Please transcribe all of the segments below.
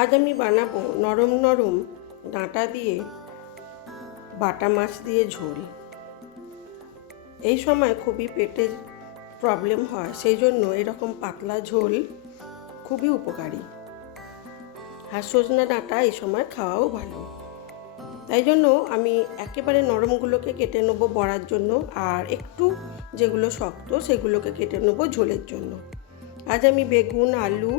আজ আমি বানাবো নরম নরম ডাঁটা দিয়ে বাটা মাছ দিয়ে ঝোল। এই সময় খুবই পেটের প্রবলেম হয়, সেই জন্য এরকম পাতলা ঝোল খুবই উপকারী। আর সজনা ডাঁটা এই সময় খাওয়াও ভালো। তাই জন্য আমি একেবারে নরমগুলোকে কেটে নেবো বড়ার জন্য, আর একটু যেগুলো শক্ত সেগুলোকে কেটে নেবো ঝোলের জন্য। আজ আমি বেগুন, আলু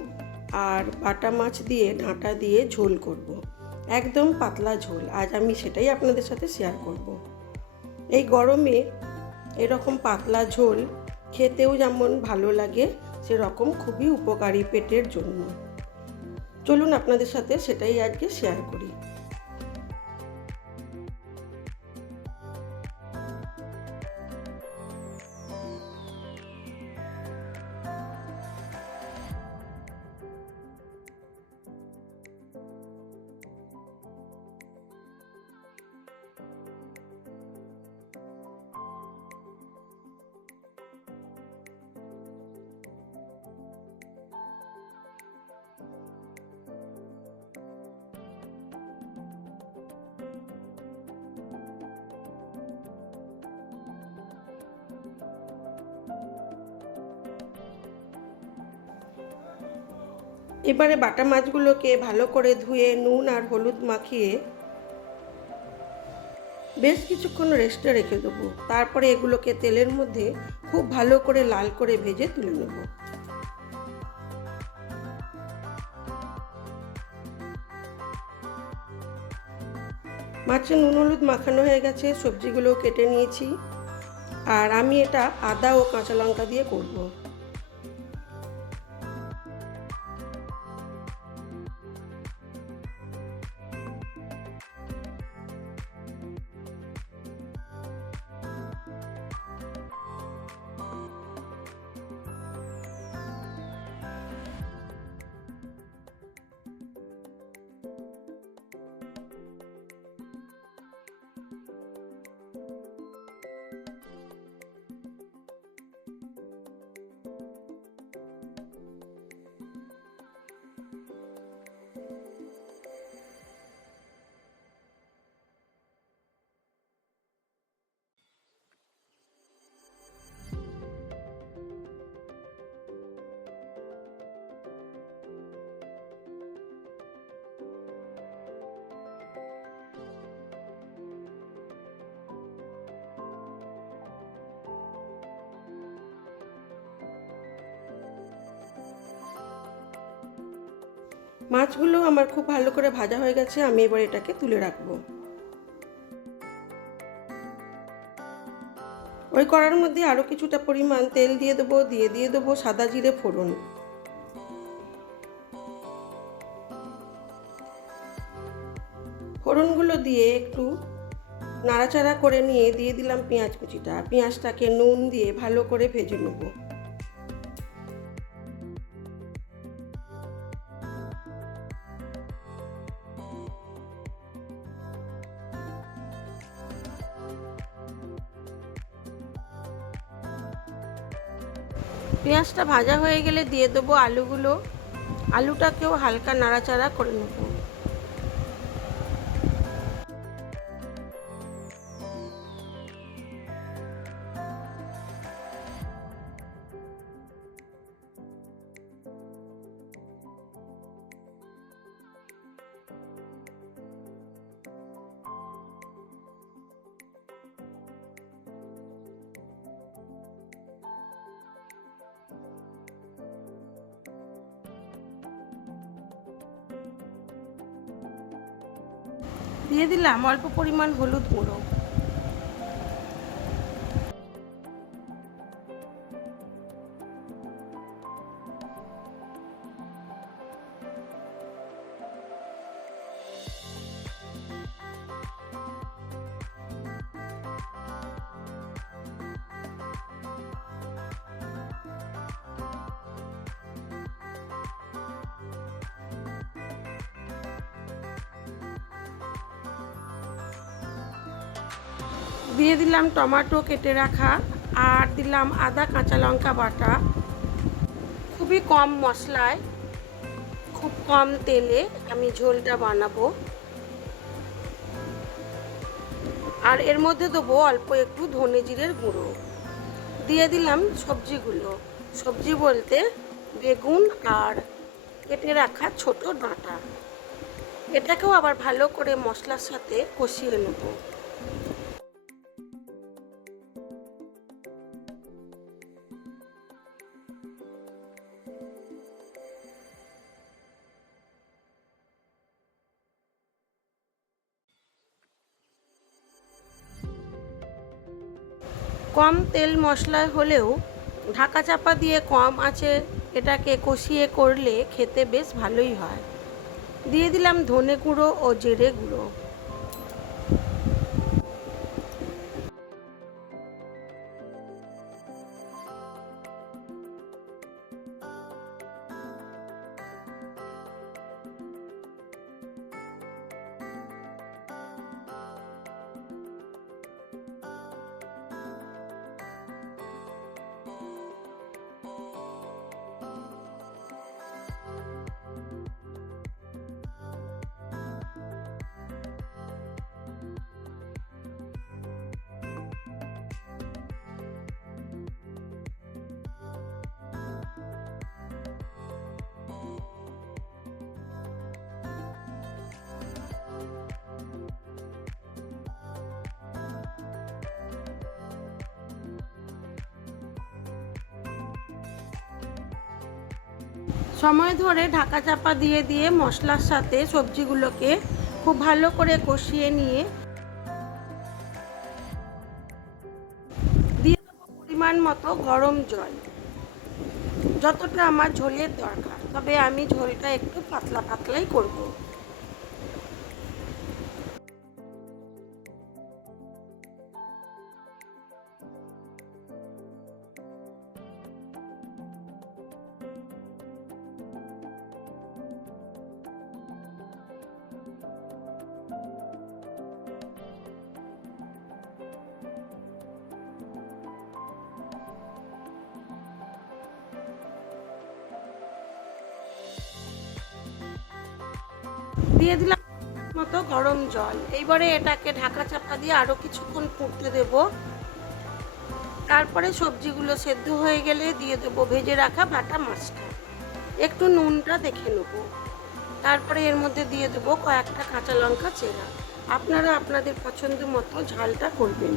আর বাটা মাছ দিয়ে ডাঁটা দিয়ে ঝোল করব। একদম পাতলা ঝোল। আজ আমি সেটাই আপনাদের সাথে শেয়ার করব। এই গরমে এরকম পাতলা ঝোল খেতেও যেমন ভালো লাগে, সেরকম খুবই উপকারী পেটের জন্য। চলুন আপনাদের সাথে সেটাই আজকে শেয়ার করি। এবারে বাটা মাছগুলোকে ভালো করে ধুয়ে নুন আর হলুদ মাখিয়ে বেশ কিছুক্ষণ রেস্টে রেখে দেবো। তারপরে এগুলোকে তেলের মধ্যে খুব ভালো করে লাল করে ভেজে তুলে নেব। মাছে নুন হলুদ মাখানো হয়ে গেছে, সবজিগুলো কেটে নিয়েছি। আর আমি এটা আদা ও কাঁচা লঙ্কা দিয়ে করব। মাছগুলো আমার খুব ভালো করে ভাজা হয়ে গেছে, আমি এবার এটাকে তুলে রাখবো। ওই কড়ার মধ্যে আরও কিছুটা পরিমাণ তেল দিয়ে দেবো সাদা জিরে ফোড়ন। ফোড়নগুলো দিয়ে একটু নাড়াচাড়া করে নিয়ে দিয়ে দিলাম পেঁয়াজ কুচিটা। পেঁয়াজটাকে নুন দিয়ে ভালো করে ভেজে নেব। পেঁয়াজটা ভাজা হয়ে গেলে দিয়ে দেবো আলুগুলো। আলুটাকেও হালকা নাড়াচাড়া করে নেব। দিয়ে দিলাম অল্প পরিমাণ হলুদ গুঁড়ো। দিয়ে দিলাম টমেটো কেটে রাখা, আর দিলাম আদা কাঁচা লঙ্কা বাটা। খুবই কম মশলায় খুব কম তেলে আমি ঝোলটা বানাবো। আর এর মধ্যে দেবো অল্প একটু ধনে জিরের গুঁড়ো। দিয়ে দিলাম সবজিগুলো। সবজি বলতে বেগুন আর কেটে রাখা ছোট ডাঁটা। এটাকেও আবার ভালো করে মশলার সাথে কষিয়ে নেব। কম তেল মশলায় হলেও ঢাকা চাপা দিয়ে কম আঁচে এটাকে কষিয়ে করলে খেতে বেশ ভালোই হয়। দিয়ে দিলাম ধনে গুঁড়ো ও জিরে গুঁড়ো। সময় ধরে ঢাকা চাপা দিয়ে দিয়ে মশলার সাথে সবজিগুলোকে খুব ভালো করে কষিয়ে নিয়ে দিয়ে দেবো পরিমাণ মতো গরম জল, যতটা আমার ঝোলের দরকার। তবে আমি ঝোলটা একটু পাতলা পাতলাই করব। দিয়ে দিলাম মতো গরম জল। এইবারে এটাকে ঢাকা চাপা দিয়ে আরও কিছুক্ষণ ফুটতে দেব। তারপরে সবজিগুলো সেদ্ধ হয়ে গেলে দিয়ে দেবো ভেজে রাখা বাটা মাছটা। একটু নুনটা দেখে নেব। তারপরে এর মধ্যে দিয়ে দেবো কয়েকটা কাঁচা লঙ্কা চেরা। আপনারা আপনাদের পছন্দ মতো ঝালটা করবেন।